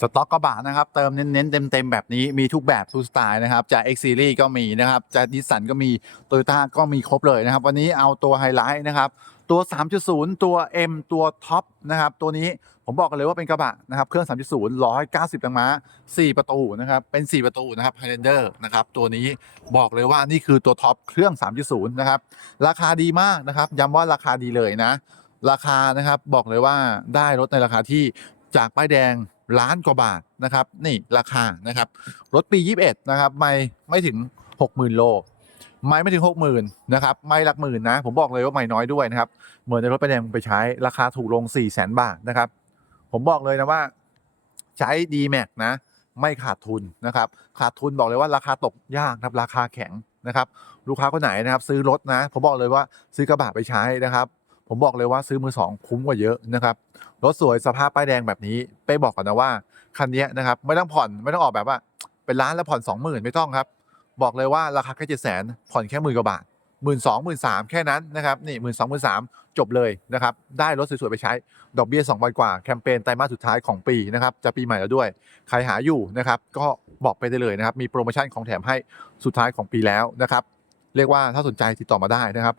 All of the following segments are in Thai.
สต็อกกระบะนะครับ เติมเน้นๆเต็มๆ แบบนี้มีทุกแบบทุกสไตล์นะครับ จาก X Series ก็มีนะครับ จากนิสสันก็มีโตโยต้าก็มีครบเลยนะครับ วันนี้เอาตัวไฮไลท์นะครับ ตัว 3.0 ตัว M ตัวท็อปนะครับ ตัวนี้ผมบอกกันเลยว่าเป็นกระบะนะครับ เครื่อง 3.0 190แรงม้า 4 ประตูนะครับ เป็น 4 ประตูนะครับ Highlander นะครับ ตัวนี้บอกเลยว่านี่คือตัวท็อปเครื่อง 3.0 นะครับ ราคาดีมากนะครับ ย้ำว่าราคาดีเลยนะ ราคานะครับบอกเลยว่าได้รถในราคาที่จากป้ายแดง ล้านกว่าบาทนะครับ นี่ราคานะครับ รถปี 21 นะครับ ไม่ไม่ถึง 60,000 โล ไม่ไม่ถึง 60,000 นะครับ ไม่หลักหมื่นนะ ผมบอกเลยว่าไม่น้อยด้วยนะครับ เหมือนในรถป้ายแดงไปใช้ราคาถูกลง 4 0 0 0 0 0บาทนะครับ ผมบอกเลยนะว่า ใช้ d m a x นะ ไม่ขาดทุนนะครับ ขาดทุนบอกเลยว่าราคาตกยากนะครับราคาแข็งนะครับ ลูกค้าคนไหนนะครับ ซื้อรถนะ ผมบอกเลยว่าซื้อกระบะไปใช้นะครับ ผมบอกเลยว่าซื้อมือสองคุ้มกว่าเยอะนะครับรถสวยสภาพป้ายแดงแบบนี้เป้บอกก่อนนะว่าคันนี้นะครับไม่ต้องผ่อนไม่ต้องออกแบบว่า เป็นล้านแล้วผ่อนสองหมื่นไม่ต้องครับ บอกเลยว่าราคาแค่เจ็ดแสนผ่อนแค่หมื่นกว่าบาทหมื่นสองหมื่นสามแค่นั้นนะครับนี่หมื่นสองหมื่นสามจบเลยนะครับได้รถสวยๆไปใช้ ดอกเบี้ย2วันกว่าแคมเปญไตรมาสสุดท้ายของปีนะครับจะปีใหม่แล้วด้วย ใครหาอยู่นะครับก็บอกไปได้เลยนะครับมีโปรโมชั่นของแถมให้สุดท้ายของปีแล้วนะครับเรียกว่าถ้าสนใจติดต่อมาได้นะครับ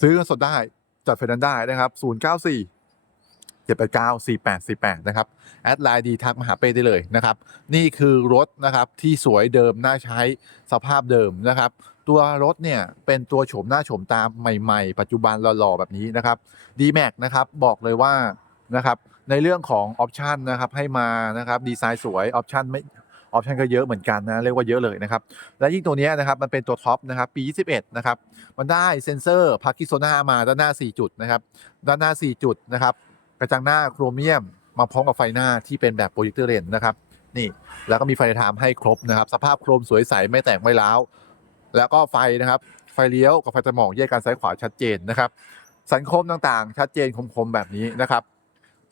ซื้อเงินสดได้ จัดไฟแนนซ์ได้นะครับ 094 789 4848 นะครับ แอดไลน์ดีทักมาหาเป้ได้เลยนะครับ นี่คือรถนะครับที่สวยเดิมน่าใช้สภาพเดิมนะครับ ตัวรถเนี่ยเป็นตัวโฉมหน้าโฉมตามใหม่ๆ ปัจจุบันหล่อๆแบบนี้นะครับ d m a x นะครับบอกเลยว่านะครับในเรื่องของออปชันนะครับให้มานะครับดีไซน์สวยออปชันไม่ ออปชันก็เยอะเหมือนกันนะเรียกว่าเยอะเลยนะครับ และยิ่งตัวนี้นะครับมันเป็นตัวท็อปนะครับปี 21 นะครับ มันได้เซ็นเซอร์พาร์กิโซนามาด้านหน้า 4 จุดนะครับ ด้านหน้า 4 จุดนะครับกระจังหน้าโครเมียม มาพร้อมกับไฟหน้าที่เป็นแบบโปรเจคเตอร์เลนนะครับนี่แล้วก็มีไฟไทม์ให้ครบนะครับ สภาพโครมสวยใสไม่แตกไม่ร้าวแล้วก็ไฟนะครับ ไฟเลี้ยวกับไฟตะมอกแยกกันซ้ายขวาชัดเจนนะครับ สันคมต่างๆ ชัดเจนคมๆแบบนี้นะครับ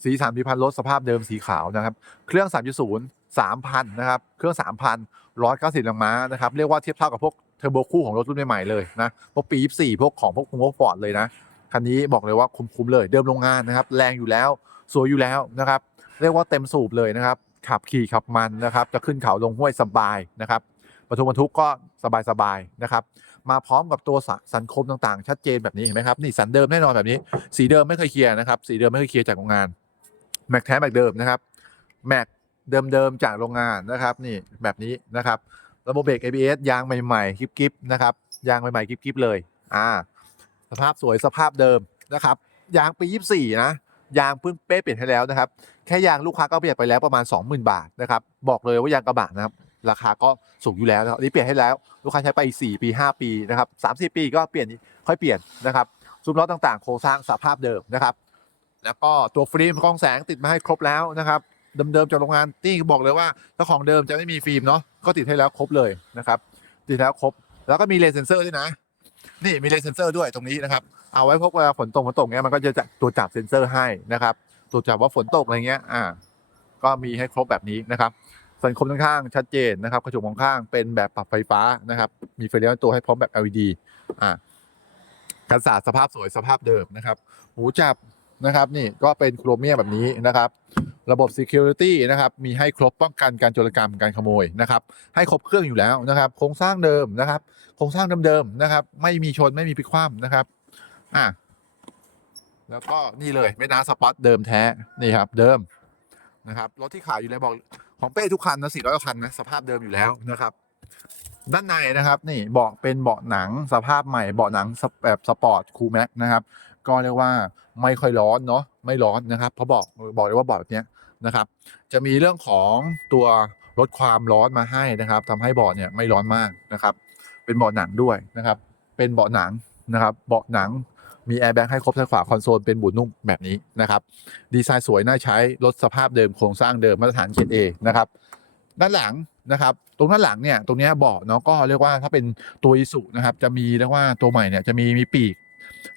สีสันพิพันธ์รถสภาพเดิมสีขาวนะครับ เครื่อง 3.0 3,000 นะครับ เครื่อง3,000 190แรงม้านะครับ เรียกว่าเทียบเท่ากับพวกเทอร์โบคู่ของรถรุ่นใหม่ๆเลยนะ พวกปี 24 พวกของพวกคุงพวกฟอร์ดเลยนะ คันนี้บอกเลยว่าคุ้มๆเลย เดิมโรงงานนะครับ แรงอยู่แล้ว สวยอยู่แล้วนะครับ เรียกว่าเต็มสูบเลยนะครับ ขับขี่ขับมันนะครับ จะขึ้นเขาลงห้วยสบายนะครับบรรทุกบรรทุกก็สบายๆนะครับ มาพร้อมกับตัวสสันคมต่างๆ ชัดเจนแบบนี้เห็นไหมครับ นี่สันเดิมแน่นอนแบบนี้ สีเดิมไม่เคยเคลียร์นะครับ สีเดิมไม่เคยเคลียร์จากโรงงาน แม็กแท้แม็กเดิมนะครับ แม็ก เดิมๆจากโรงงานนะครับนี่แบบนี้นะครับระบบเบรก ABS ยางใหม่ๆกริบๆนะครับยางใหม่ๆกริบๆเลยอ่าสภาพสวยสภาพเดิมนะครับยางปี 24 นะยางเพิ่งเป้เปลี่ยนให้แล้วนะครับ แค่ยางลูกค้าก็เปลี่ยนไปแล้วประมาณ 20,000 บาทนะครับบอกเลยว่ายางกระบะนะครับราคาก็สูงอยู่แล้วนะครับอันนี้เปลี่ยนให้แล้วลูกค้าใช้ไปอีก4ปี 5 ปีนะครับ3 4 ปีก็เปลี่ยนค่อยเปลี่ยนนะครับซุ้มล้อต่างๆ โครงสร้างสภาพเดิมนะครับ แล้วก็ตัวฟิล์มกล้องแสงติดมาให้ครบแล้วนะครับ เดิมๆจากโรงงานที่บอกเลยว่าเจ้าของเดิมจะไม่มีฟิล์มเนาะก็ติดให้แล้วครบเลยนะครับ ติดแล้วครบ แล้วก็มีเลนส์เซนเซอร์ด้วยนะ นี่มีเลนส์เซนเซอร์ด้วยตรงนี้นะครับเอาไว้พกเวลาฝนตกฝนตกเงี้ยมันก็จะจับตัวจับเซนเซอร์ให้นะครับตรวจจับว่าฝนตกอะไรเงี้ยอ่าก็มีให้ครบแบบนี้นะครับสันคมข้างๆชัดเจนนะครับกระจกมองข้างเป็นแบบปรับไฟฟ้านะครับ มีไฟเลี้ยวตัวให้พร้อมแบบ LED อ่ากันศาร์สภาพสวยสภาพเดิมนะครับ หูจับ นะครับนี่ก็เป็นโครเมียมแบบนี้นะครับ ระบบ Security นะครับมีให้ครบป้องกันการโจรกรรมการขโมยนะครับ ให้ครบเครื่องอยู่แล้วนะครับ โครงสร้างเดิมนะครับ โครงสร้างเดิมๆนะครับ ไม่มีชนไม่มีพิกคว่ำนะครับอะแล้วก็นี่เลยไม่นาสปอตเดิมแท้นี่ครับเดิมนะครับรถที่ขายอยู่แล้วบอกของเป้ทุกคันนะสี่ร้อยคันนะสภาพเดิมอยู่แล้วนะครับด้านในนะครับนี่เบาะเป็นเบาะหนังสภาพใหม่เบาะหนังแบบสปอร์ตคูลแม็กนะครับก็เรียกว่า ไม่ค่อยร้อนเนาะไม่ร้อนนะครับเพราะบอกบอกเลยว่าเบาะแบบเนี้ยนะครับ จะมีเรื่องของตัวลดความร้อนมาให้นะครับทำให้เบาะเนี่ยไม่ร้อนมากนะครับ เป็นเบาะหนังด้วยนะครับ เป็นเบาะหนังนะครับเบาะหนังมีแอร์แบ็กให้ครบซ้ายขวาคอนโซลเป็นบุนุ่มแบบนี้นะครับ ดีไซน์สวยน่าใช้รถสภาพเดิมโครงสร้างเดิมมาตรฐานเกรดเอนะครับด้านหลังนะครับ ตรงด้านหลังเนี่ยตรงเนี้ยเบาะเนาะก็เรียกว่าถ้าเป็นตัวอิสุนะครับ จะมีเรียกว่าตัวใหม่เนี่ยจะมีมีปีก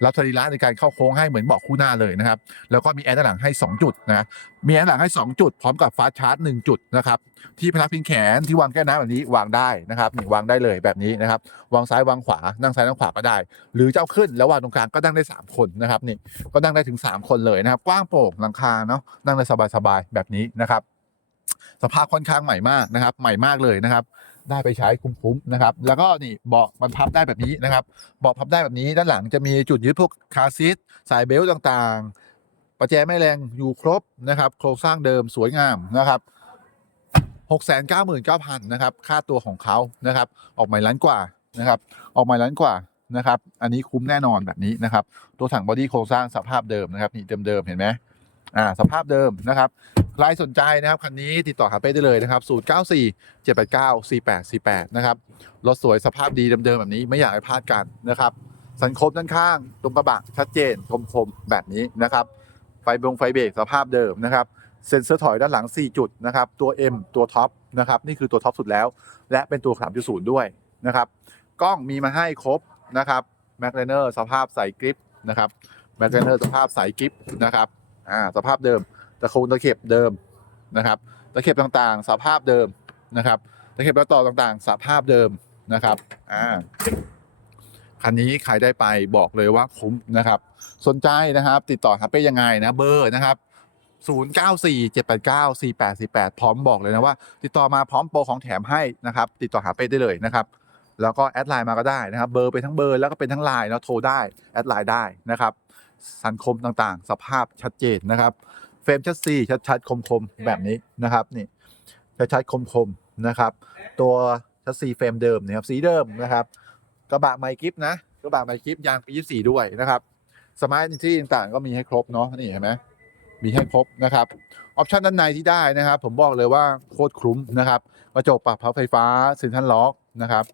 รับสรีระในการเข้าโค้งให้เหมือนบาะคู่หน้าเลยนะครับ แล้วก็มีแอร์ด้านหลังให้ 2 จุดนะมีแอร์ด้านหลังให้ 2 จุด พร้อมกับฟาสชาร์จ 1 จุดนะครับที่พนักพิงแขนที่วางแก้วน้ำแบบนี้วางได้นะครับนี่วางได้เลยแบบนี้นะครับวางซ้ายวางขวานั่งซ้ายนั่งขวาก็ได้ หรือเจะเอาขึ้นแล้ววางตรงกลางก็นั่งได้ 3 คนนะครับนี่ก็นั่งได้ถึง 3 คนเลยนะครับ กว้างโปร่งหลังคาเนาะนั่งได้สบายๆแบบนี้นะครับสสภาพค่อนข้างใหม่มากนะครับ ใหม่มากเลยนะครับ ได้ไปใช้คุ้มๆนะครับ แล้วก็นี่เบาะมันพับได้แบบนี้นะครับเบาะพับได้แบบนี้ด้านหลังจะมีจุดยึดพวกคาซีทสายเบลต์ต่างๆ ประแจไม่แรงอยู่ครบนะครับ โครงสร้างเดิมสวยงามนะครับ699,000นะครับ ค่าตัวของเขานะครับ ออกใหม่ล้านกว่านะครับ ออกใหม่ล้านกว่านะครับ อันนี้คุ้มแน่นอนแบบนี้นะครับ ตัวถังบอดี้โครงสร้างสภาพเดิมนะครับ นี่เดิมๆเห็นไหม อ่าสภาพเดิมนะครับใครสนใจนะครับคันนี้ติดต่อหาเป้ได้เลยนะครับ 094 789 4848 นะครับรถสวยสภาพดีเดิมๆแบบนี้ไม่อยากให้พลาดกันนะครับ สันคมด้านข้างตรงกระบะชัดเจนคมๆแบบนี้นะครับไฟบงไฟเบรกสภาพเดิมนะครับเซ็นเซอร์ถอยด้านหลัง 4 จุดนะครับตัว M ตัวท็อปนะครับนี่คือตัวท็อปสุดแล้ว และเป็นตัว 3.0 ด้วยนะครับกล้องมีมาให้ครบนะครับแม็กเลเนอร์สภาพใสกริปนะครับแม็กเลเนอร์สภาพใสกริปนะครับ อ่าสภาพเดิมตะโคงตะเข็บเดิมนะครับ ตะเข็บต่างๆ สภาพเดิมนะครับ ตะเข็บและต่อต่างๆ สภาพเดิมนะครับอ่าคันนี้ใครได้ไปบอกเลยว่าคุ้มนะครับ สนใจนะครับ ติดต่อหาเป้ยังไงนะเบอร์นะครับ0947894848 พร้อมบอกเลยนะว่า ติดต่อมาพร้อมโปรของแถมให้นะครับ ติดต่อหาเป้ได้เลยนะครับ แล้วก็แอดไลน์มาก็ได้นะครับ เบอร์เป็นทั้งเบอร์แล้วก็เป็นทั้งไลน์แล้วโทรได้แอดไลน์ได้นะครับ สันคมต่างๆ สภาพชัดเจนนะครับ เฟรมชัดซีชัดๆคมๆแบบนี้นะครับนี่ชัดๆคมๆนะครับ ตัวชัดซีเฟรมเดิมนะครับสีเดิมนะครับกระบะไมค์กิฟนะกระบะไมค์กิฟยางปี 24 ด้วยนะครับสมาร์ทที่ต่างๆ ก็มีให้ครบเนาะนี่เห็นไหมมีให้ครบนะครับออปชันด้านในที่ได้นะครับ ผมบอกเลยว่าโคตรคุ้มนะครับกระจกปรับพับไฟฟ้าเซ็นทรัลล็อกนะครับ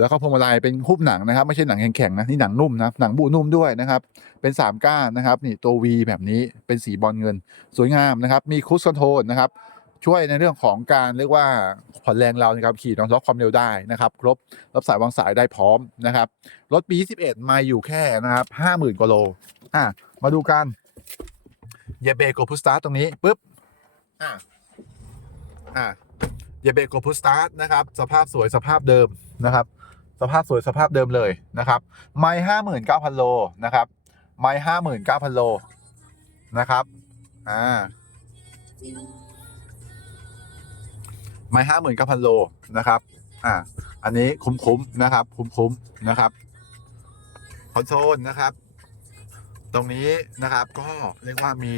แล้วก็พวงมาลัยเป็นหุ้มหนังนะครับ ไม่ใช่หนังแข็งๆนะนี่หนังนุ่มนะหนังบูนุ่มด้วยนะครับ เป็นสามก้านนะครับนี่ตัว V แบบนี้เป็นสีบอลเงิน สวยงามนะครับ มีคูสคอนโทรลนะครับ ช่วยในเรื่องของการเรียกว่าผ่อนแรงเราในการขี่น้องล็อกความเร็วได้นะครับ ครบรับสายวางสายได้พร้อมนะครับ รถปี 21 มาอยู่แค่นะครับ50,000กว่าโลอะมาดูกันเยเบโกพุสตาร์ตรงนี้ปุ๊บอะอะ เยเบโกพุสตาร์นะครับสภาพสวยสภาพเดิมนะครับสภาพสวยสภาพเดิมเลยนะครับไม่ห้าหมื่นเก้าพันโลนะครับไม่ห้าหมื่นเก้าพันโลนะครับอ่าไม่ห้าหมื่นเก้าพันโลนะครับอ่าอันนี้คุ้มๆนะครับคุ้มๆนะครับคอนโซลนะครับ ตรงนี้นะครับก็เรียกว่ามี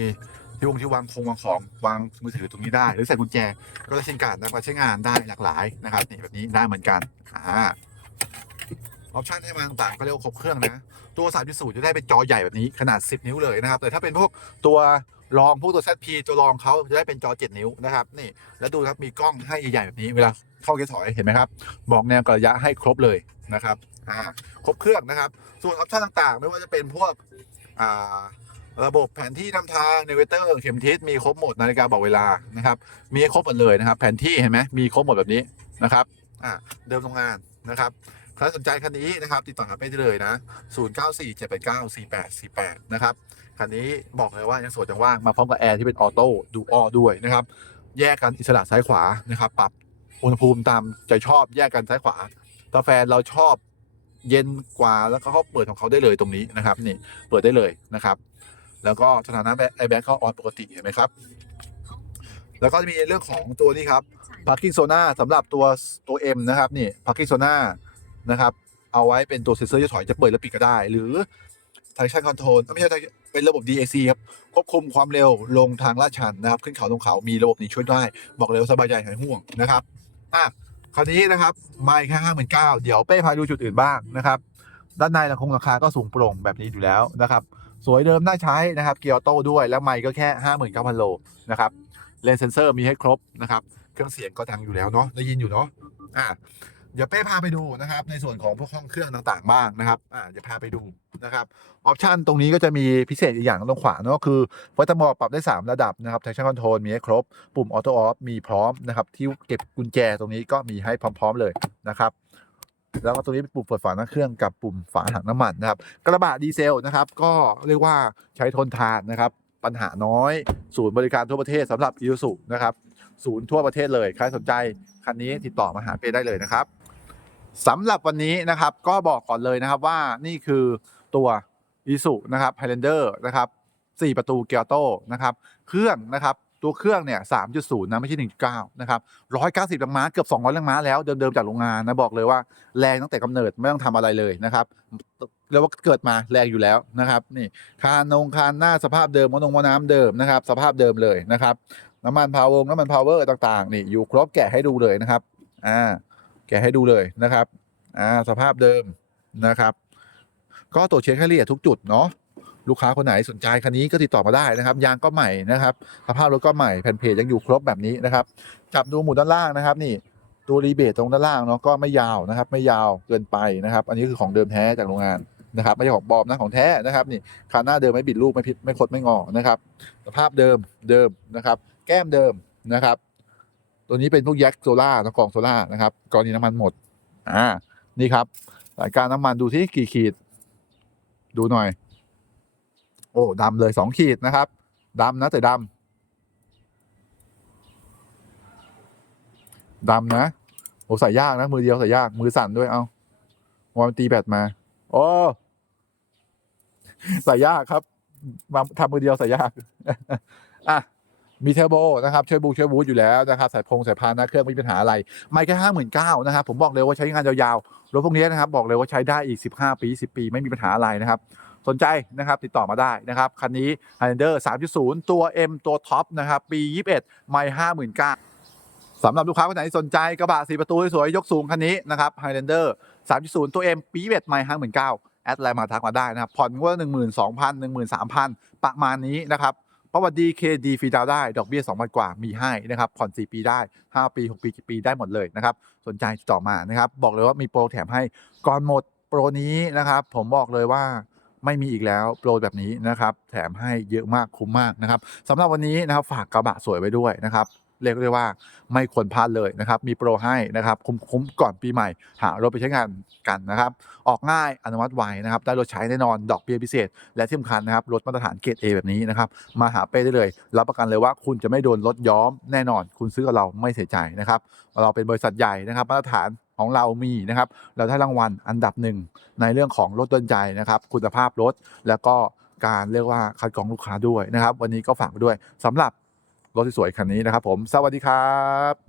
ที่วงที่วางคงวางของวางมือถือตรงนี้ได้ หรือใส่กุญแจก็จะเช่นกันนะครับใช้งานได้หลากหลายนะครับนี่แบบนี้ได้เหมือนกันอ่าออปชันให้มาต่างๆก็เรียกว่าครบเครื่องนะ ตัว3.0จะได้เป็นจอใหญ่แบบนี้ขนาด 10 นิ้วเลยนะครับ แต่ถ้าเป็นพวกตัวรองพวกตัว ZP ตัวรองเขาจะได้เป็นจอ 7 นิ้วนะครับนี่แล้วดูครับมีกล้องให้ใหญ่ๆแบบนี้เวลาเข้าเกียร์ถอยเห็นไหมครับบอกแนวกระยะให้ครบเลยนะครับอ่าครบเครื่องนะครับ ส่วนออปชันต่างๆ ไม่ว่าจะเป็นพวกอ่า ระบบแผนที่นำทางเนเวเตอร์เข็มทิศมีครบหมดนาฬิกาบอกเวลานะครับมีครบหมดเลยนะครับ แผนที่เห็นไหมมีครบหมดแบบนี้นะครับอ่าเดิมโรงงานนะครับใครสนใจคันนี้นะครับ ติดต่อหาไปได้เลยนะ 0947894848 นะครับ คันนี้บอกเลยว่ายังสดยังว่างมาพร้อมกับแอร์ที่เป็นออโต้ดูออด้วยนะครับ แยกกันอิสระซ้ายขวานะครับ ปรับอุณหภูมิตามใจชอบแยกกันซ้ายขวาถ้าแฟนเราชอบเย็นกว่าแล้วก็เขาเปิดของเขาได้เลยตรงนี้นะครับนี่เปิดได้เลยนะครับ แล้วก็สถานะไอแบ็คเขาออนปกติเห็นไหมครับ แล้วก็จะมีเรื่องของตัวนี้ครับ parking zona สำหรับตัวตัว M นะครับนี่ parking zona นะครับเอาไว้เป็นตัวเซ็นเซอร์จะถอยจะเปิดและปิดก็ได้ หรือ traction control ไม่ใช่ traction เป็นระบบ DAC ครับควบคุมความเร็วลงทางลาดชันนะครับ ขึ้นเขาลงเขามีระบบนี้ช่วยได้ บอกเลยว่าสบายใจหายห่วงนะครับอะคราวนี้นะครับไม่แค่ห้าหมื่นเก้าเดี๋ยวเป้พาดูจุดอื่นบ้างนะครับ ด้านในราคงราคาก็สูงโปร่งแบบนี้อยู่แล้วนะครับ สวยเดิมน่าใช้นะครับเกียร์ออโต้ด้วยแล้วไมค์ก็แค่ห้าหมื่นเก้าพันโลนะครับเลนเซนเซอร์มีให้ครบนะครับเครื่องเสียงก็ดังอยู่แล้วเนาะได้ยินอยู่เนาะอะเดี๋ยวเป้พาไปดูนะครับ ในส่วนของพวกห้องเครื่องต่างๆบ้างนะครับอ่าเดี๋ยวพาไปดูนะครับออปชันตรงนี้ก็จะมีพิเศษอีกอย่างตรงขวาเนาะคือวัตถุบอปรับได้ 3 ระดับนะครับ traction control มีให้ครบ ปุ่ม auto off มีพร้อมนะครับ ที่เก็บกุญแจตรงนี้ก็มีให้พร้อม ๆ เลยนะครับ แล้วก็ตรงนี้เป็นปุ่มเปิดฝาหน้าเครื่องกับปุ่มฝาถังน้ำมันนะครับ กระบะดีเซลนะครับ ก็เรียกว่าใช้ทนทานนะครับ ปัญหาน้อย ศูนย์บริการทั่วประเทศสำหรับอี u สุนะครับ ศูนย์ทั่วประเทศเลย ใครสนใจคันนี้ติดต่อมาหาเปได้เลยนะครับสำหรับวันนี้นะครับก็บอกก่อนเลยนะครับว่านี่คือตัวอีสุนะครับ Highlander นะครับ4ประตูเกียร์โตนะครับ เครื่องนะครับ ตัวเครื่องเนี่ย 3.0 นะ ไม่ใช่ 1.9 นะครับ 190 แรงม้า เกือบ 200 แรงม้าแล้ว เดิม ๆ จากโรงงานนะ บอกเลยว่าแรงตั้งแต่กำเนิด ไม่ต้องทำอะไรเลยนะครับแล้วว่าเกิดมาแรงอยู่แล้วนะครับ นี่คานงคานหน้าสภาพเดิมมนงมอน้ำเดิมนะครับ สภาพเดิมเลยนะครับ น้ำมันพาวงน้ำมันพาวเวอร์ต่าง ๆ นี่ อยู่ครบแกะให้ดูเลยนะครับ อ่า แกะให้ดูเลยนะครับ อ่า สภาพเดิมนะครับ ก็ตรวจเช็คให้ละเอียดทุกจุดเนาะ ลูกค้าคนไหนสนใจคันนี้ก็ติดต่อมาได้นะครับยางก็ใหม่นะครับสภาพรถก็ใหม่แผ่นเพจยังอยู่ครบแบบนี้นะครับจับดูหมุดด้านล่างนะครับนี่ตัวรีเบทตรงด้านล่างเนาะก็ไม่ยาวนะครับไม่ยาวเกินไปนะครับ อันนี้คือของเดิมแท้จากโรงงานนะครับไม่ใช่ของปลอมนะของแท้นะครับนี่คันหน้าเดิมไม่บิดรูปไม่พิดไม่คดไม่งอนะครับสภาพเดิมเดิมนะครับ แก้มเดิมนะครับ ตัวนี้เป็นพวกแยกโซล่านะกองโซล่านะครับกรณีน้ำมันหมดอ่านี่ครับสายการน้ำมันดูที่กี่ขีด ดูหน่อย โอ้ดำเลยสองขีดนะครับดำนะแต่ดำดำนะโอ้ใส่ยากนะ มือเดียวใส่ยาก มือสั่นด้วยเอาวอร์มนตีแบตมาโอ้ใส่ยากครับ มาทำมือเดียวใส่ยากอะมีเทอร์โบนะครับช่วยบูช่วยบูอยู่แล้วนะครับสายพงสายพานน้าเครื่องไม่มีปัญหาอะไร ไม่แค่ห้าหมื่นเก้านะครับ ผมบอกเลยว่าใช้งานยาวๆรถพวกนี้นะครับ บอกเลยว่าใช้ได้อีก15ปี10ปี ไม่มีปัญหาอะไรนะครับ สนใจนะครับติดต่อมาได้นะครับ คันนี้ Highlander 3.0 ตัว M ตัวท็อปนะครับ ปี 21 ไม่59,000สำหรับลูกค้าคนไหนสนใจกระบะสีประตูสวยยกสูงคันนี้นะครับ Highlander 3.0 ตัว M ปี21ไม่59,000แอดไลน์มาทักมาได้นะครับผ่อนก็12,000 13,000 ประมาณนี้นะครับประวัติดีเคดีฟรีดาวได้ ดอกเบี้ย2,000กว่ามีให้นะครับ ผ่อน 4 ปีได้ 5 ปี 6 ปี7ปีได้หมดเลยนะครับ สนใจติดต่อมานะครับ บอกเลยว่ามีโปรแถมให้ก่อนหมดโปรนี้นะครับ ผมบอกเลยว่า ไม่มีอีกแล้วโปรแบบนี้นะครับ แถมให้เยอะมากคุ้มมากนะครับสำหรับวันนี้นะครับฝากกระบะสวยไว้ด้วยนะครับเรียกได้ว่าไม่ควรพลาดเลยนะครับ มีโปรให้นะครับคุ้มๆก่อนปีใหม่ หารถไปใช้งานกันนะครับ ออกง่ายอนุมัติไวนะครับ ได้รถใช้แน่นอนดอกเบี้ยพิเศษ และที่สำคัญนะครับ รถมาตรฐานเกรด A แบบนี้นะครับ มาหาเป้ได้เลย รับประกันเลยว่าคุณจะไม่โดนรถย้อมแน่นอน คุณซื้อกับเราไม่เสียใจนะครับ เราเป็นบริษัทใหญ่นะครับ มาตรฐาน ของเรามีนะครับ เราได้รางวัลอันดับหนึ่งในเรื่องของรถดนใจนะครับ คุณภาพรถ แล้วก็การเรียกว่าคัดกรองลูกค้าด้วยนะครับ วันนี้ก็ฝากไปด้วยสำหรับรถสวยคันนี้นะครับผม สวัสดีครับ